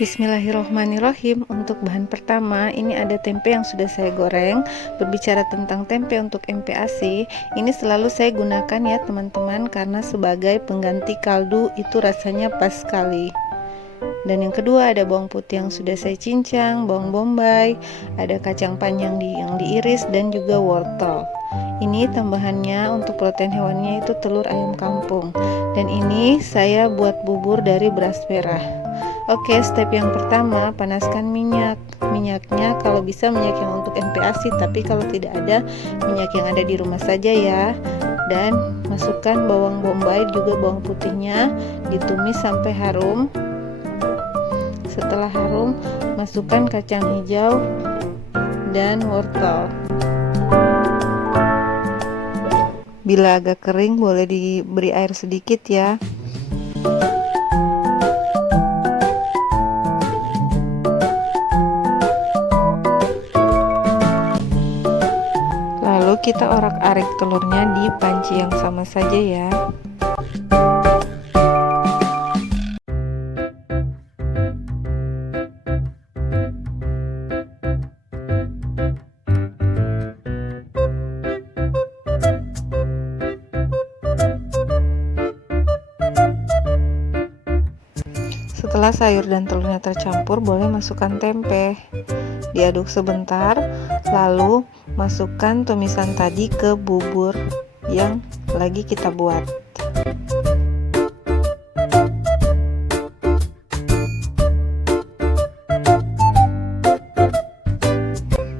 Bismillahirrohmanirrohim. Untuk bahan pertama, ini ada tempe yang sudah saya goreng. Berbicara tentang tempe untuk MPASI, ini selalu saya gunakan ya teman-teman, karena sebagai pengganti kaldu itu rasanya pas sekali. Dan yang kedua ada bawang putih yang sudah saya cincang, bawang bombay, ada kacang panjang yang diiris, dan juga wortel. Ini tambahannya untuk protein hewannya itu telur ayam kampung. Dan ini saya buat bubur dari beras merah. Oke, step yang pertama, panaskan minyak. Minyaknya kalau bisa minyak yang untuk MPASI, tapi kalau tidak ada, minyak yang ada di rumah saja ya. Dan masukkan bawang bombay juga bawang putihnya, ditumis sampai harum. Setelah harum, masukkan kacang hijau dan wortel. Bila agak kering, boleh diberi air sedikit ya. Lalu kita orak-arik telurnya di panci yang sama saja ya. Setelah sayur dan telurnya tercampur, boleh masukkan tempe. Diaduk sebentar, lalu masukkan tumisan tadi ke bubur yang lagi kita buat.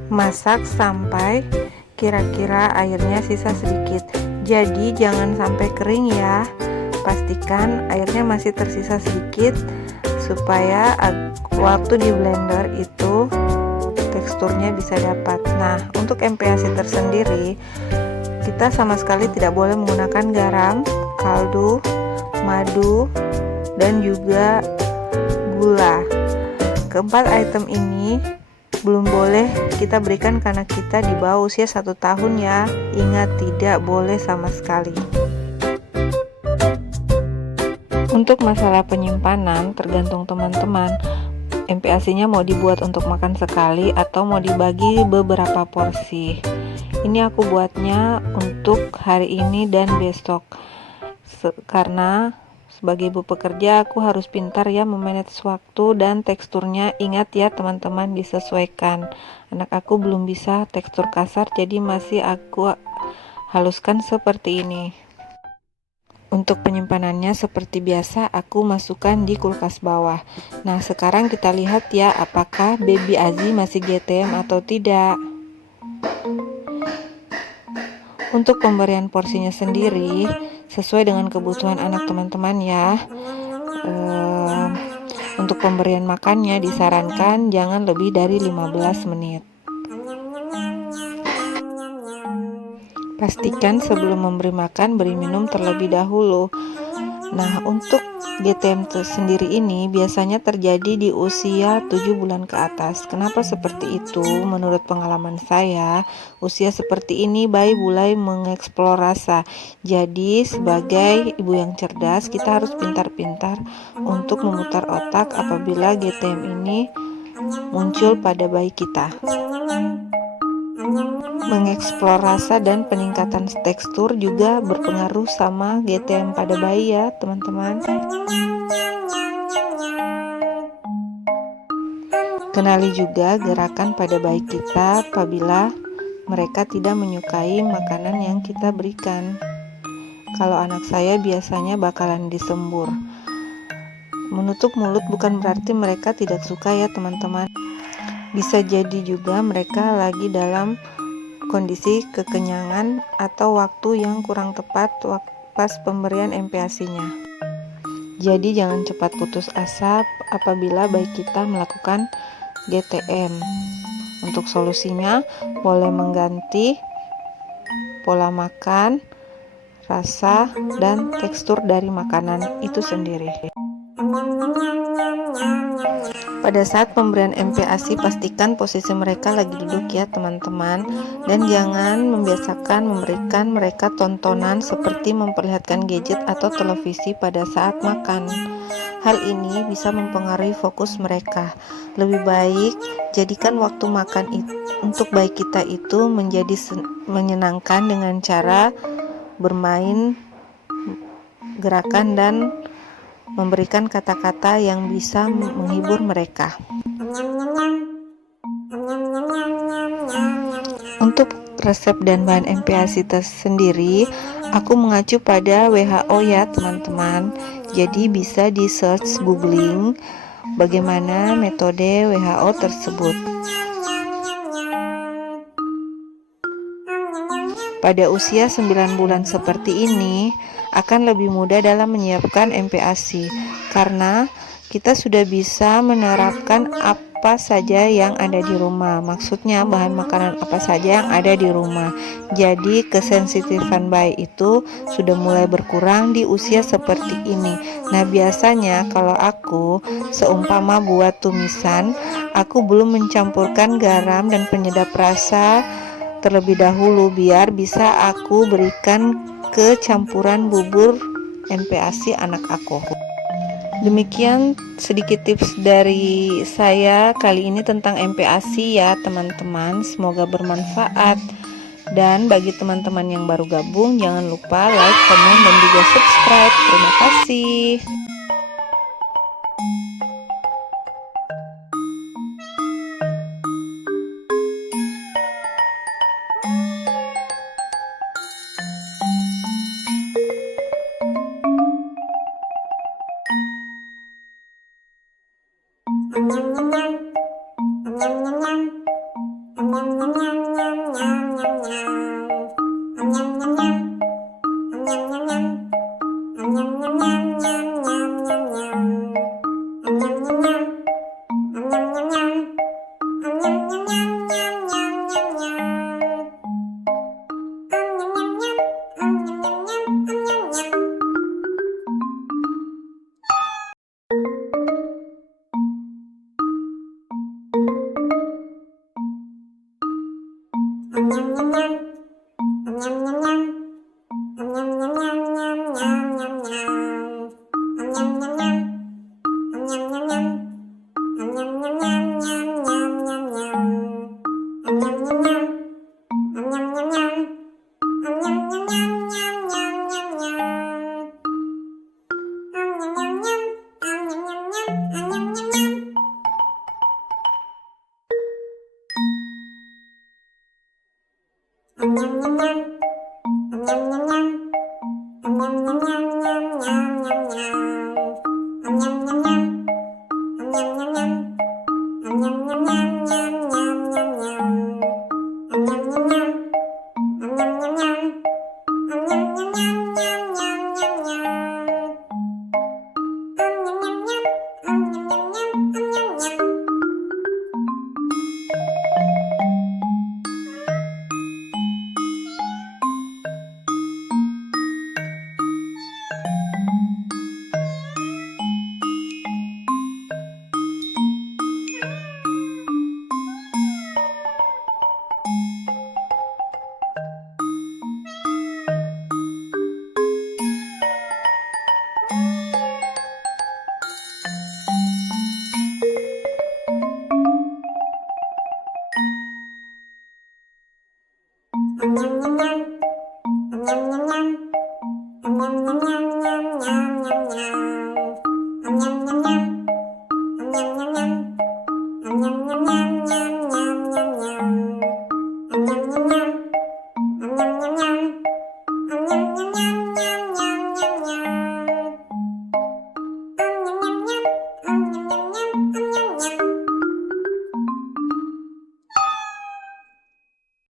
Masak sampai kira-kira airnya sisa sedikit. Jadi jangan sampai kering ya. Pastikan airnya masih tersisa sedikit supaya waktu di blender itu teksturnya bisa dapat. Nah, untuk MPASI tersendiri kita sama sekali tidak boleh menggunakan garam, kaldu, madu, dan juga gula. Keempat item ini belum boleh kita berikan karena kita di bawah usia 1 tahun ya. Ingat, tidak boleh sama sekali. Untuk masalah penyimpanan, tergantung teman-teman. MPASI-nya mau dibuat untuk makan sekali atau mau dibagi beberapa porsi. Ini aku buatnya untuk hari ini dan besok. Karena sebagai ibu pekerja aku harus pintar ya memanage waktu dan teksturnya. Ingat ya teman-teman, disesuaikan. Anak aku belum bisa tekstur kasar, jadi masih aku haluskan seperti ini. Untuk penyimpanannya seperti biasa aku masukkan di kulkas bawah. Nah, sekarang kita lihat ya apakah baby Azi masih GTM atau tidak. Untuk pemberian porsinya sendiri sesuai dengan kebutuhan anak teman-teman ya. Untuk pemberian makannya disarankan jangan lebih dari 15 menit. Pastikan sebelum memberi makan, beri minum terlebih dahulu. Nah, untuk GTM sendiri ini biasanya terjadi di usia 7 bulan ke atas. Kenapa seperti itu? Menurut pengalaman saya, usia seperti ini bayi mulai mengeksplor rasa. Jadi, sebagai ibu yang cerdas, kita harus pintar-pintar untuk memutar otak apabila GTM ini muncul pada bayi kita. Mengeksplor rasa dan peningkatan tekstur juga berpengaruh sama GTM pada bayi ya teman-teman. Kenali juga gerakan pada bayi kita apabila mereka tidak menyukai makanan yang kita berikan. Kalau anak saya biasanya bakalan disembur. Menutup mulut bukan berarti mereka tidak suka ya teman-teman. Bisa jadi juga mereka lagi dalam kondisi kekenyangan atau waktu yang kurang tepat pas pemberian MPASI-nya. Jadi jangan cepat putus asa apabila bayi kita melakukan GTM. Untuk solusinya boleh mengganti pola makan, rasa, dan tekstur dari makanan itu sendiri. Pada saat pemberian MPASI, pastikan posisi mereka lagi duduk ya teman-teman. Dan jangan membiasakan memberikan mereka tontonan seperti memperlihatkan gadget atau televisi pada saat makan. Hal ini bisa mempengaruhi fokus mereka. Lebih baik jadikan waktu makan untuk bayi kita itu menjadi menyenangkan dengan cara bermain, gerakan, dan memberikan kata-kata yang bisa menghibur mereka. Untuk resep dan bahan MPASI tersendiri, aku mengacu pada WHO ya teman-teman. Jadi bisa di search googling bagaimana metode WHO tersebut. Pada usia 9 bulan seperti ini akan lebih mudah dalam menyiapkan MPASI karena kita sudah bisa menerapkan apa saja yang ada di rumah. Maksudnya bahan makanan apa saja yang ada di rumah. Jadi kesensitifan bayi itu sudah mulai berkurang di usia seperti ini. Nah, biasanya kalau aku seumpama buat tumisan, aku belum mencampurkan garam dan penyedap rasa terlebih dahulu biar bisa aku berikan ke campuran bubur MPASI anak aku. Demikian sedikit tips dari saya kali ini tentang MPASI ya teman-teman. Semoga bermanfaat. Dan bagi teman-teman yang baru gabung, jangan lupa like, komen, dan juga subscribe. Terima kasih. Nyam nyam nyam nyam nyam nyam nyam nyam nyam nyam.